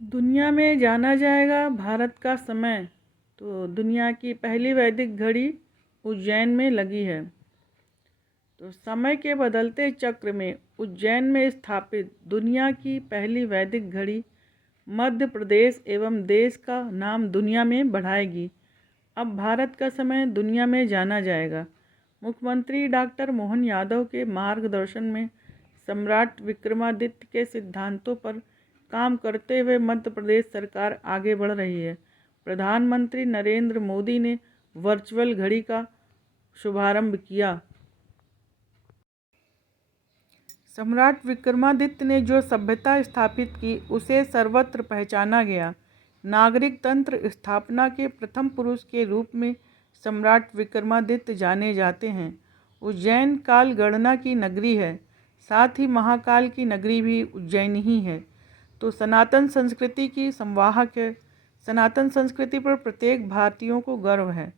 दुनिया में जाना जाएगा भारत का समय। तो दुनिया की पहली वैदिक घड़ी उज्जैन में लगी है। तो समय के बदलते चक्र में उज्जैन में स्थापित दुनिया की पहली वैदिक घड़ी मध्य प्रदेश एवं देश का नाम दुनिया में बढ़ाएगी। अब भारत का समय दुनिया में जाना जाएगा। मुख्यमंत्री डॉक्टर मोहन यादव के मार्गदर्शन में सम्राट विक्रमादित्य के सिद्धांतों पर काम करते हुए मध्य प्रदेश सरकार आगे बढ़ रही है। प्रधानमंत्री नरेंद्र मोदी ने वर्चुअल घड़ी का शुभारंभ किया। सम्राट विक्रमादित्य ने जो सभ्यता स्थापित की उसे सर्वत्र पहचाना गया। नागरिक तंत्र स्थापना के प्रथम पुरुष के रूप में सम्राट विक्रमादित्य जाने जाते हैं। उज्जैन काल गणना की नगरी है, साथ ही महाकाल की नगरी भी उज्जैन ही है। तो सनातन संस्कृति की संवाहक है। सनातन संस्कृति पर प्रत्येक भारतीयों को गर्व है।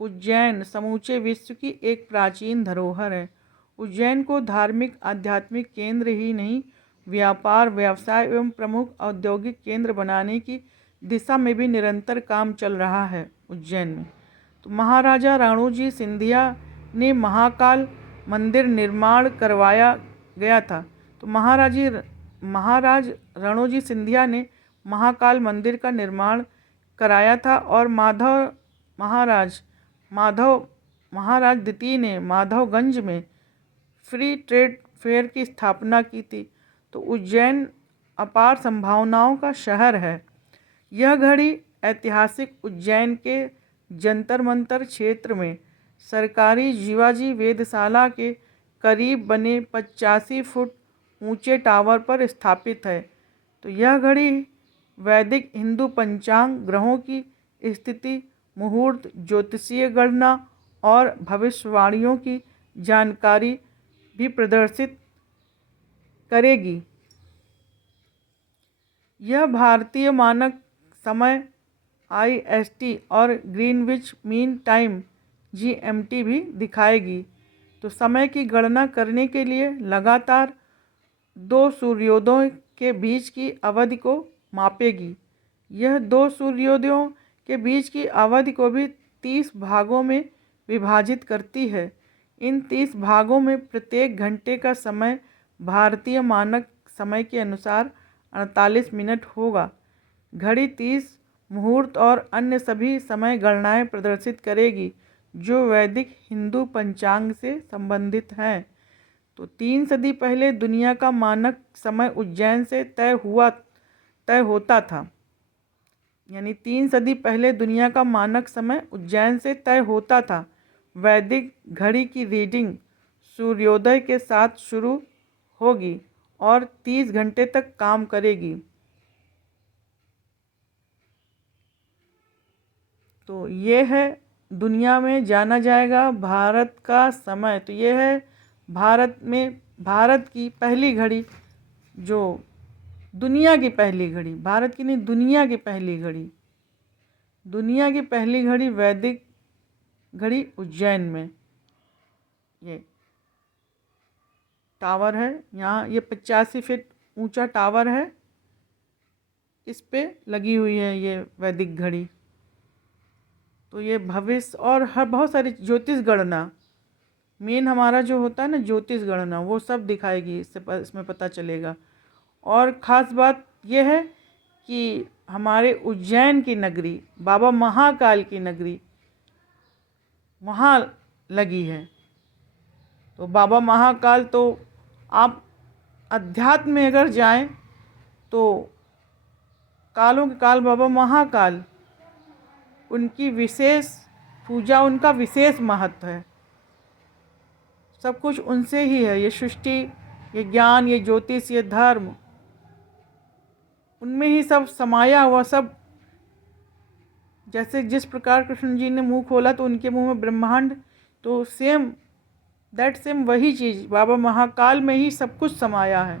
उज्जैन समूचे विश्व की एक प्राचीन धरोहर है। उज्जैन को धार्मिक आध्यात्मिक केंद्र ही नहीं, व्यापार व्यवसाय एवं प्रमुख औद्योगिक केंद्र बनाने की दिशा में भी निरंतर काम चल रहा है। उज्जैन में तो महाराजा रणोजी सिंधिया ने महाकाल मंदिर निर्माण करवाया गया था। तो महाराज रणोजी सिंधिया ने महाकाल मंदिर का निर्माण कराया था और महाराज द्वितीय ने माधवगंज में फ्री ट्रेड फेयर की स्थापना की थी। तो उज्जैन अपार संभावनाओं का शहर है। यह घड़ी ऐतिहासिक उज्जैन के जंतर मंतर क्षेत्र में सरकारी जीवाजी वेधशाला के करीब बने 85 फुट ऊंचे टावर पर स्थापित है। तो यह घड़ी वैदिक हिंदू पंचांग, ग्रहों की स्थिति, मुहूर्त, ज्योतिषीय गणना और भविष्यवाणियों की जानकारी भी प्रदर्शित करेगी। यह भारतीय मानक समय IST और ग्रीनविच मीन टाइम GMT भी दिखाएगी। तो समय की गणना करने के लिए लगातार 2 सूर्योदयों के बीच की अवधि को मापेगी। यह 2 सूर्योदयों के बीच की अवधि को भी 30 भागों में विभाजित करती है। इन 30 भागों में प्रत्येक घंटे का समय भारतीय मानक समय के अनुसार 48 मिनट होगा। घड़ी 30 मुहूर्त और अन्य सभी समय गणनाएं प्रदर्शित करेगी जो वैदिक हिंदू पंचांग से संबंधित हैं। तो 3 सदी पहले दुनिया का मानक समय उज्जैन से तय होता था। यानी 3 सदी पहले दुनिया का मानक समय उज्जैन से तय होता था। वैदिक घड़ी की रीडिंग सूर्योदय के साथ शुरू होगी और 30 घंटे तक काम करेगी। तो ये है दुनिया में जाना जाएगा भारत का समय। तो ये है भारत की पहली घड़ी, जो दुनिया की पहली घड़ी, भारत की नहीं दुनिया की पहली घड़ी, दुनिया की पहली घड़ी वैदिक घड़ी उज्जैन में। ये टावर है, यहाँ ये 85 फीट ऊंचा टावर है, इस पे लगी हुई है ये वैदिक घड़ी। तो ये भविष्य और हर बहुत सारी ज्योतिष गणना, मेन हमारा जो होता है ना ज्योतिष गणना, वो सब दिखाएगी। इसमें पता चलेगा। और ख़ास बात यह है कि हमारे उज्जैन की नगरी, बाबा महाकाल की नगरी वहाँ लगी है। तो बाबा महाकाल, तो आप अध्यात्म में अगर जाएं तो कालों के काल बाबा महाकाल, उनकी विशेष पूजा, उनका विशेष महत्व है। सब कुछ उनसे ही है। ये सृष्टि, ये ज्ञान, ये ज्योतिष, ये धर्म, उनमें ही सब समाया हुआ। सब जैसे जिस प्रकार कृष्ण जी ने मुंह खोला तो उनके मुंह में ब्रह्मांड, तो सेम वही चीज़ बाबा महाकाल में ही सब कुछ समाया है।